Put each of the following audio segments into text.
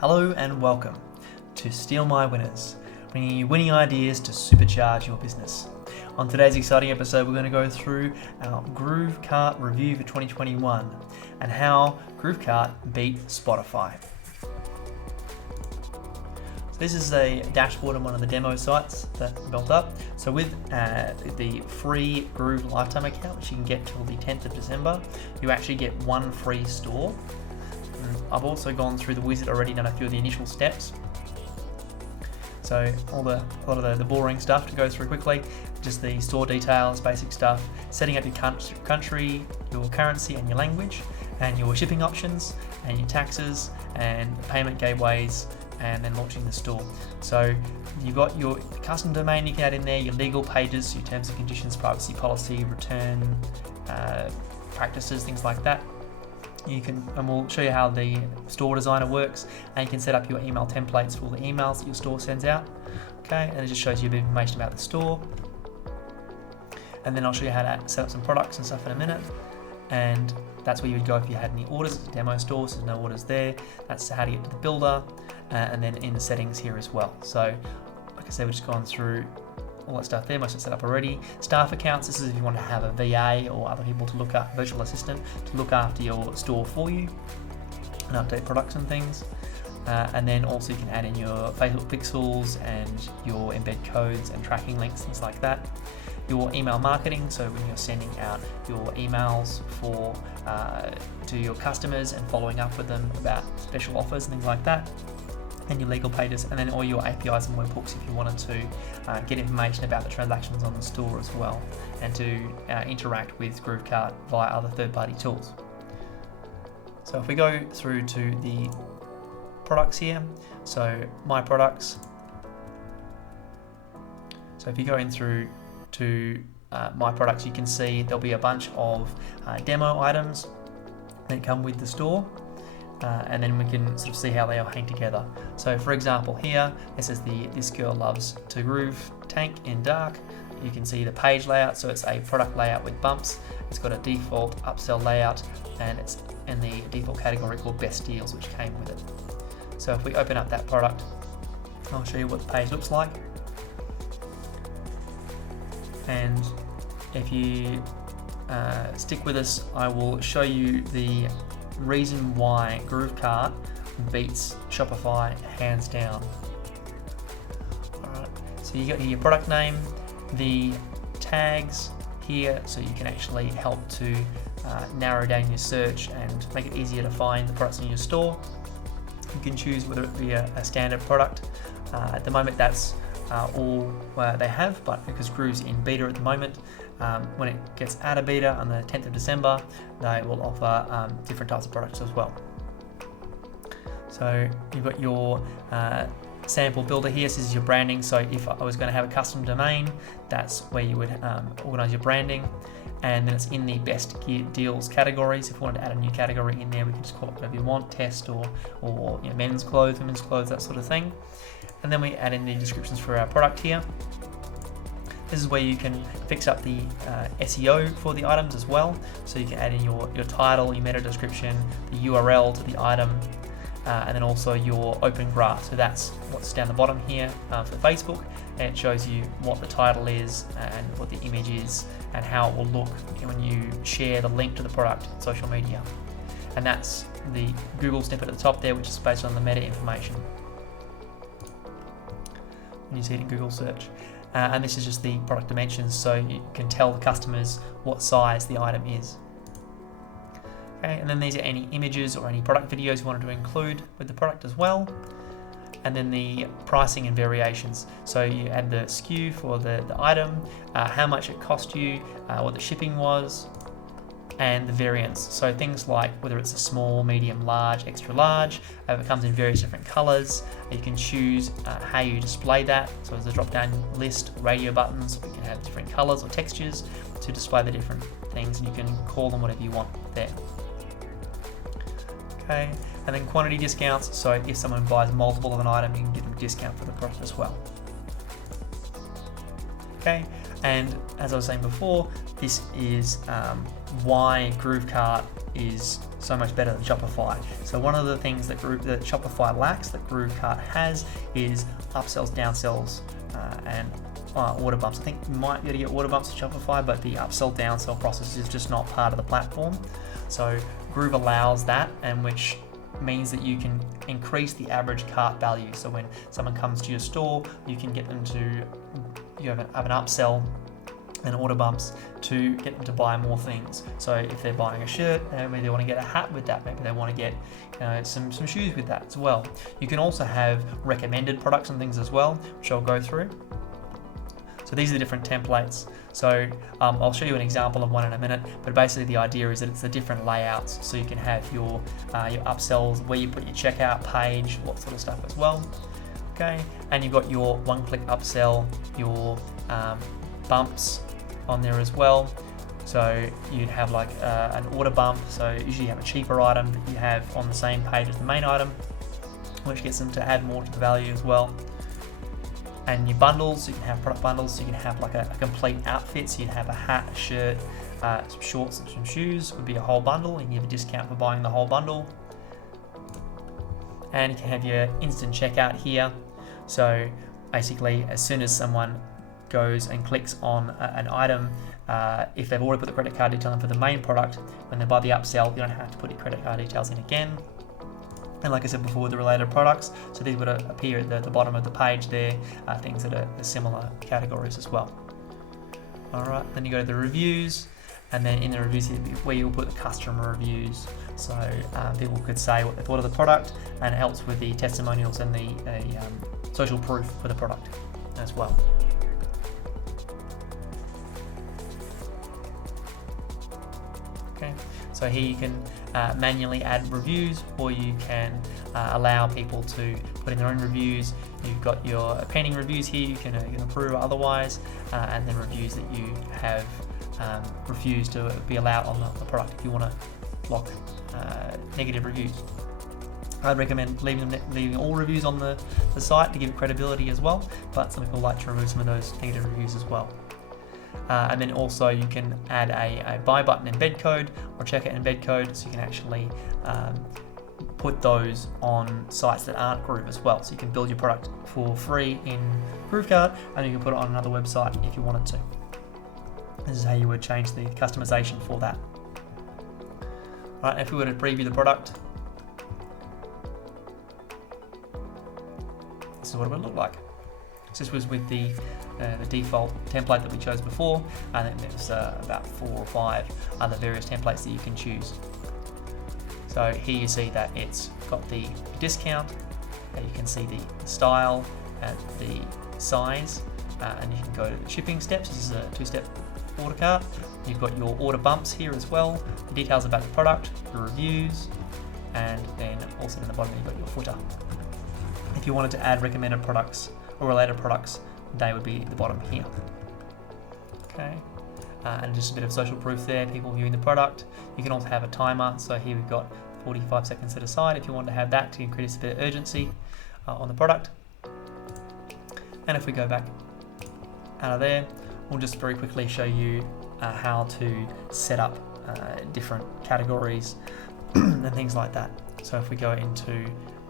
Hello and welcome to Steal My Winners, bringing you winning ideas to supercharge your business. On today's exciting episode, we're going to go through our GrooveKart review for 2021 and how GrooveKart beat Shopify. So this is a dashboard on one of the demo sites that built up. So with the free Groove lifetime account, which you can get till the 10th of December, you actually get one free store. I've also gone through the wizard already, done a few of the initial steps. So a lot of the boring stuff to go through quickly, just the store details, basic stuff, setting up your country, your currency and your language, and your shipping options, and your taxes, and payment gateways, and then launching the store. So you've got your custom domain you can add in there, your legal pages, your terms and conditions, privacy policy, return practices, things like that. And we'll show you how the store designer works, and you can set up your email templates for all the emails that your store sends out. Okay, and it just shows you a bit of information about the store. And then I'll show you how to set up some products and stuff in a minute. And that's where you would go if you had any orders. It's a demo store, so there's no orders there. That's how to get to the builder, and then in the settings here as well. So, like I said, we've just gone through all that stuff there, most of it's set up already. Staff accounts, this is if you want to have a VA or other people to look at, virtual assistant, to look after your store for you and update products and things. And then also you can add in your Facebook pixels and your embed codes and tracking links, things like that. Your email marketing, so when you're sending out your emails to your customers and following up with them about special offers and things like that. And your legal pages, and then all your APIs and webhooks if you wanted to get information about the transactions on the store as well, and to interact with GrooveKart via other third-party tools. So if we go through to the products here, so my products. So if you go in through to my products, you can see there'll be a bunch of demo items that come with the store. And then we can sort of see how they all hang together. So for example here, it says this girl loves to groove tank in dark. You can see the page layout, so it's a product layout with bumps. It's got a default upsell layout, and it's in the default category called best deals, which came with it. So if we open up that product, I'll show you what the page looks like. And if you stick with us, I will show you the reason why GrooveKart beats Shopify hands down. Alright, so you got your product name, the tags here, so you can actually help to narrow down your search and make it easier to find the products in your store. You can choose whether it be a standard product. At the moment that's all they have, but because Groove's in beta at the moment, when it gets out of beta on the 10th of December, they will offer different types of products as well. So you've got your sample builder here. This is your branding. So if I was going to have a custom domain, that's where you would organize your branding. And then it's in the best deals categories. If you wanted to add a new category in there, we can just call it whatever you want, test or men's clothes, women's clothes, that sort of thing. And then we add in the descriptions for our product here. This is where you can fix up the SEO for the items as well. So you can add in your title, your meta description, the URL to the item, and then also your open graph. So that's what's down the bottom here for Facebook. And it shows you what the title is and what the image is and how it will look when you share the link to the product in social media. And that's the Google snippet at the top there, which is based on the meta information. And you see it in Google search. And this is just the product dimensions, so you can tell the customers what size the item is. Okay, and then these are any images or any product videos you wanted to include with the product as well. And then the pricing and variations. So you add the SKU for the item, how much it cost you, what the shipping was, and the variants. So things like whether it's a small, medium, large, extra large, it comes in various different colors. You can choose how you display that. So there's a drop-down list, radio buttons. We can have different colors or textures to display the different things, and you can call them whatever you want there. Okay, and then quantity discounts. So if someone buys multiple of an item, you can give them a discount for the product as well. Okay, and as I was saying before, this is why GrooveKart is so much better than Shopify. So one of the things that Shopify lacks that GrooveKart has is upsells, downsells, and order bumps. I think you might be able to get order bumps to Shopify, but the upsell downsell process is just not part of the platform. So Groove allows that, and which means that you can increase the average cart value. So when someone comes to your store, you can get them to have an upsell and order bumps to get them to buy more things. So if they're buying a shirt, maybe they want to get a hat with that, maybe they want to get some shoes with that as well. You can also have recommended products and things as well, which I'll go through. So these are the different templates. So I'll show you an example of one in a minute, but basically the idea is that it's the different layouts. So you can have your upsells, where you put your checkout page, what sort of stuff as well. Okay, and you've got your one-click upsell, your bumps on there as well. So you'd have like an order bump. So usually you have a cheaper item that you have on the same page as the main item, which gets them to add more to the value as well. And your bundles, you can have product bundles, so you can have like a complete outfit. So you'd have a hat, a shirt, some shorts and some shoes would be a whole bundle, and you have a discount for buying the whole bundle. And you can have your instant checkout here. So basically, as soon as someone goes and clicks on an item, if they've already put the credit card detail in for the main product, when they buy the upsell, you don't have to put your credit card details in again. And like I said before, the related products, so these would appear at the bottom of the page there, things that are similar categories as well. All right, then you go to the reviews, and then in the reviews where you'll put the customer reviews. So people could say what they thought of the product, and it helps with the testimonials and the social proof for the product as well. Okay, so here you can manually add reviews, or you can allow people to put in their own reviews. You've got your pending reviews here, you can approve otherwise, and then reviews that you have refused to be allowed on the product if you want to block negative reviews. I'd recommend leaving all reviews on the site to give it credibility as well, but some people like to remove some of those negative reviews as well. And then also you can add a buy button embed code or checkout embed code, so you can actually put those on sites that aren't Groove as well. So you can build your product for free in GrooveKart, and you can put it on another website if you wanted to. This is how you would change the customization for that. All right, if we were to preview the product, this is what it would look like. So this was with the default template that we chose before, and then there's about 4 or 5 other various templates that you can choose. So here you see that it's got the discount, you can see the style and the size, and you can go to the shipping steps. This is a 2-step order cart. You've got your order bumps here as well, the details about the product, the reviews, and then also in the bottom you've got your footer. If you wanted to add recommended products or related products, they would be at the bottom here. Okay, and just a bit of social proof there, people viewing the product. You can also have a timer, so here we've got 45 seconds set aside if you want to have that to increase a bit of urgency on the product. And if we go back out of there, we'll just very quickly show you how to set up different categories and things like that. So if we go into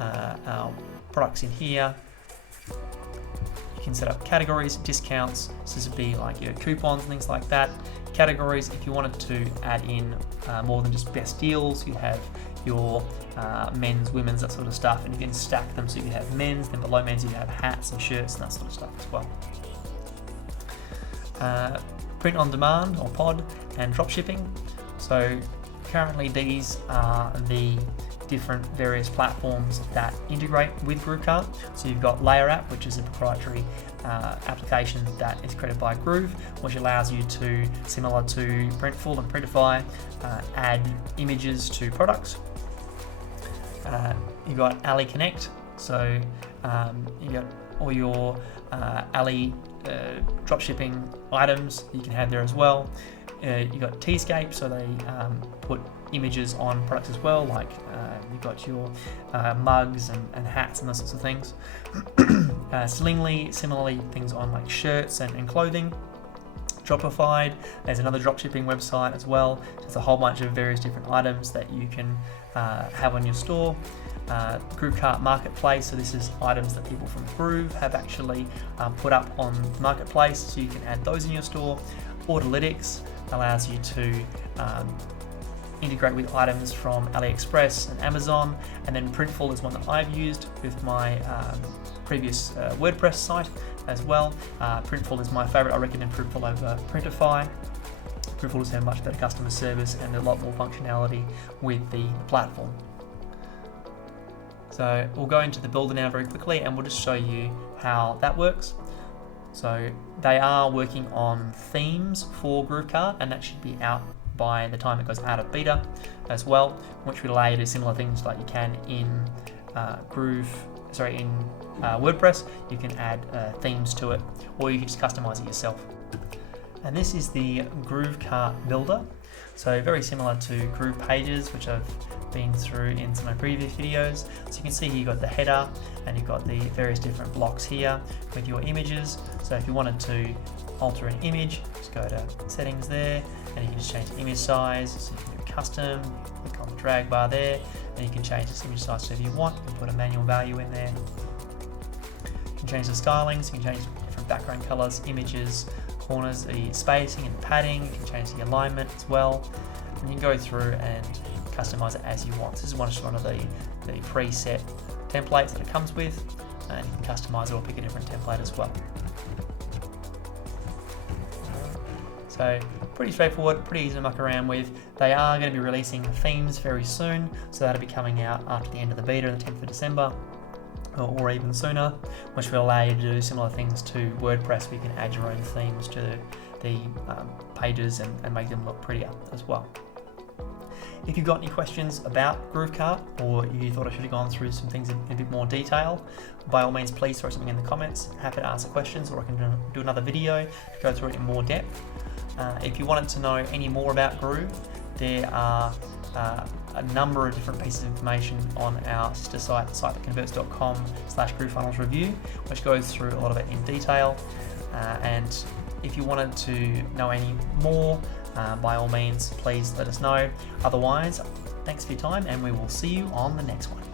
our products in here, you can set up categories, discounts. So this would be like your coupons and things like that. Categories, if you wanted to add in more than just best deals, you have your men's, women's, that sort of stuff, and you can stack them so you have men's, then below men's you have hats and shirts and that sort of stuff as well. Print on demand or pod and dropshipping. So currently these are the different various platforms that integrate with GrooveKart. So you've got Layer App, which is a proprietary application that is created by Groove, which allows you to, similar to Printful and Printify, add images to products. You've got Ali Connect, so you got all your Ali dropshipping items you can have there as well. You've got Tscape, so they put images on products as well, like you've got your mugs and hats and those sorts of things. Similarly, things on like shirts and clothing. Shopify. There's another dropshipping website as well. There's a whole bunch of various different items that you can have on your store. GrooveKart Marketplace, so this is items that people from Groove have actually put up on Marketplace, so you can add those in your store. Autolytics allows you to integrate with items from AliExpress and Amazon, and then Printful is one that I've used with my previous WordPress site as well. Printful is my favorite. I recommend Printful over Printify. Printful has had much better customer service and a lot more functionality with the platform. So we'll go into the builder now very quickly, and we'll just show you how that works. So they are working on themes for GrooveKart, and that should be out by the time it goes out of beta as well, which will allow you to do similar things like you can in WordPress. You can add themes to it, or you can just customize it yourself. And this is the GrooveKart builder. So very similar to Groove Pages, which I've been through in some of my previous videos. So you can see here you've got the header and you've got the various different blocks here with your images. So if you wanted to alter an image, just go to settings there, and you can just change the image size. So you can do custom, click on the drag bar there, and you can change this image size. So if you want, you can put a manual value in there. You can change the stylings, you can change different background colors, images, corners, the spacing and padding. You can change the alignment as well, and you can go through and customize it as you want. So this is one of the preset templates that it comes with, and you can customize it or pick a different template as well. So pretty straightforward, pretty easy to muck around with. They are going to be releasing themes very soon, so that'll be coming out after the end of the beta on the 10th of December. Or even sooner, which will allow you to do similar things to WordPress, where you can add your own themes to the pages and make them look prettier as well. If you've got any questions about GrooveKart, or you thought I should have gone through some things in a bit more detail, by all means please throw something in the comments. Happy to answer questions, or I can do another video to go through it in more depth. If you wanted to know any more about Groove, there are a number of different pieces of information on our sister site, sitethatconverts.com/GrooveFunnelsReview, which goes through a lot of it in detail. And if you wanted to know any more, by all means, please let us know. Otherwise, thanks for your time, and we will see you on the next one.